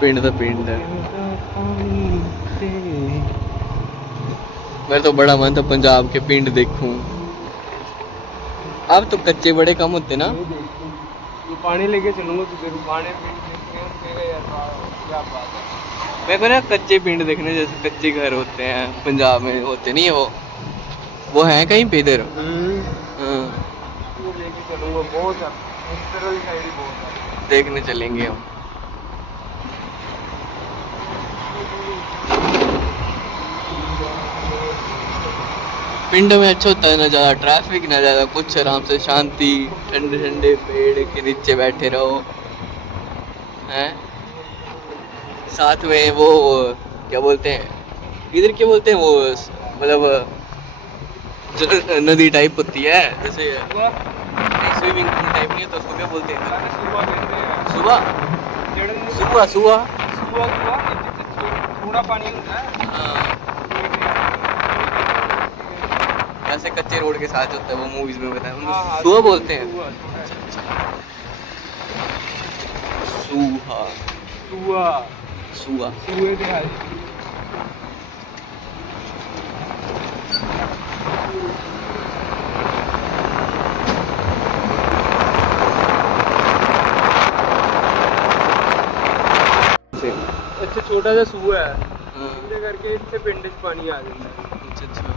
पिंड तो पिंड है। मेरा तो बड़ा मन था पंजाब के पिंड देखूं। अब तो कच्चे बड़े कम होते ना। पानी लेके चलूंगा तुझे, पानी देखने यार, क्या बात है। मेरे को ना कच्चे पिंड देखने, जैसे कच्चे घर होते हैं पंजाब में होते नहीं है वो है कहीं पे इधर। हाँ वो लेके चलूंगा, बहुत है नेचुरल साइड, बहुत है। देखने चलेंगे हम। पिंड में अच्छा होता है ना, ज़्यादा ट्रैफिक ना ज़्यादा कुछ, आराम से शांति, ठंडे ठंडे पेड़ के नीचे बैठे रहो हैं। साथ में वो क्या बोलते हैं, इधर क्या बोलते हैं वो, मतलब नदी टाइप होती है जैसे, स्विमिंग पूल टाइप नहीं है तो उसको क्या बोलते हैं? सुबह सुबह सुबह थोड़ा पानी होता है। हाँ, ऐसे कच्चे रोड के साथ होता है वो मूवीज में बताया, उनको सुहा बोलते हैं। सुहा सुहा सुहा। सुहे दिखाई। अच्छा छोटा सा सूआ है, इसलिए करके इससे पिंड च पानी आ जाता है। अच्छा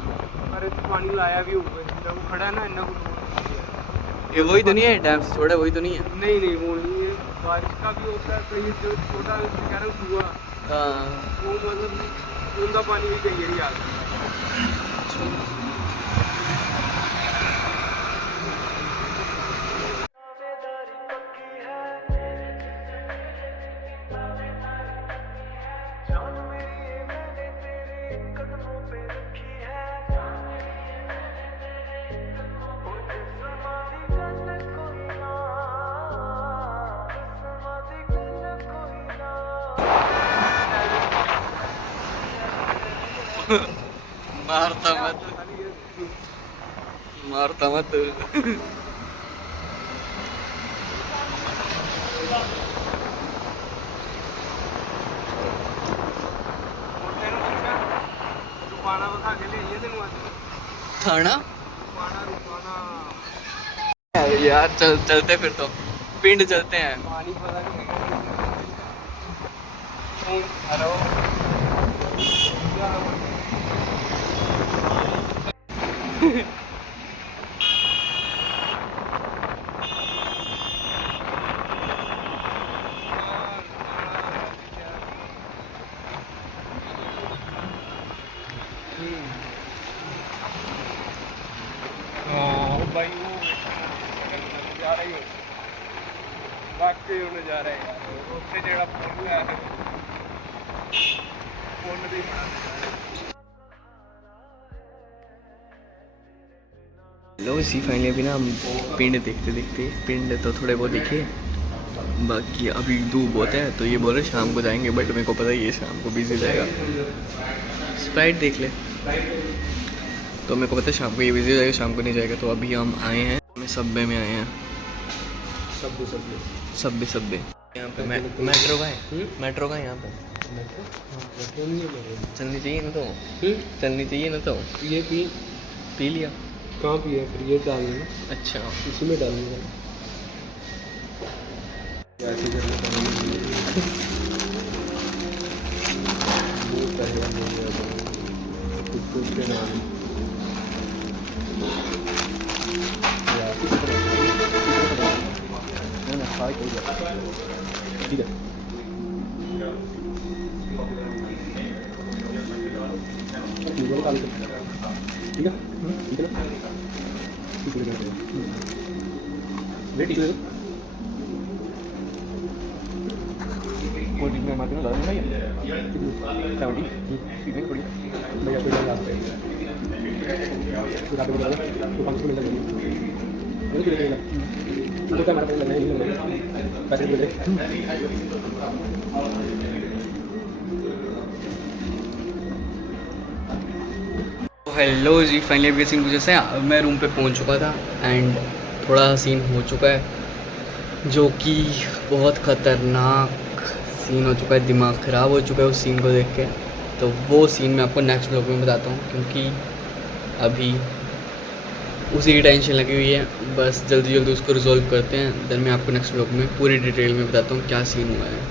पर इस पानी लाया भी होगा, इतना वो खड़ा है ना, इतना कुछ ये वही तो नहीं है, डैम से छोड़ा वही तो नहीं है। नहीं वो नहीं है, बारिश का भी होता है। तो ये जो छोटा कह रहा हूँ सूआ, वो मतलब उनका पानी भी कहीं नहीं आता है। मारता मत मारता मत। थाना यार, चलते फिर तो पिंड चलते हैं। पानी पता नहीं हेलो भाई वो जा रही हो, वाकई होने जा रहे हैं यार, उससे जेड़ा पुल है पुल भी लो इसी फाइनली अभी ना हम पिंड देखते देखते, पिंड तो थोड़े बहुत दिखे, बाकी अभी धूप बहुत है तो ये बोल रहे शाम को जाएंगे, बट मेरे को पता है ये शाम को बिजी जाएगा। स्प्राइट देख ले, तो मेरे को पता है शाम को ये बिजी हो जाएगा, शाम को नहीं जाएगा। तो अभी हम आए हैं, हमें सब्बे में आए हैं, सब्बे यहाँ पे मेट्रो का है, मेट्रो का है यहाँ पे। चलनी चाहिए ना तो, चलनी चाहिए ना तो। ये पी लिया कहाँ पिया, फिर ये डाल देना। अच्छा इसी में डाल दूँगा। ठीक है ठीक है वेट इधर कोई में मारते ना ज़्यादा नहीं है 70 ठीक है बढ़िया भैया कोई बात नहीं तो रात को बता तो 500 मिल जाएगा वो कितने का तो क्या मारते लगना है पैसे दे हेलो जी, फाइनली अभी सीन कुछ ऐसे है, मैं रूम पे पहुंच चुका था एंड थोड़ा सीन हो चुका है जो कि बहुत ख़तरनाक सीन हो चुका है, दिमाग ख़राब हो चुका है उस सीन को देख के। तो वो सीन मैं आपको नेक्स्ट व्लॉग में बताता हूँ, क्योंकि अभी उसी की टेंशन लगी हुई है। बस जल्दी जल्दी उसको रिजॉल्व करते हैं, देन मैं आपको नेक्स्ट व्लॉग में पूरी डिटेल में बताता हूँ क्या सीन हुआ है।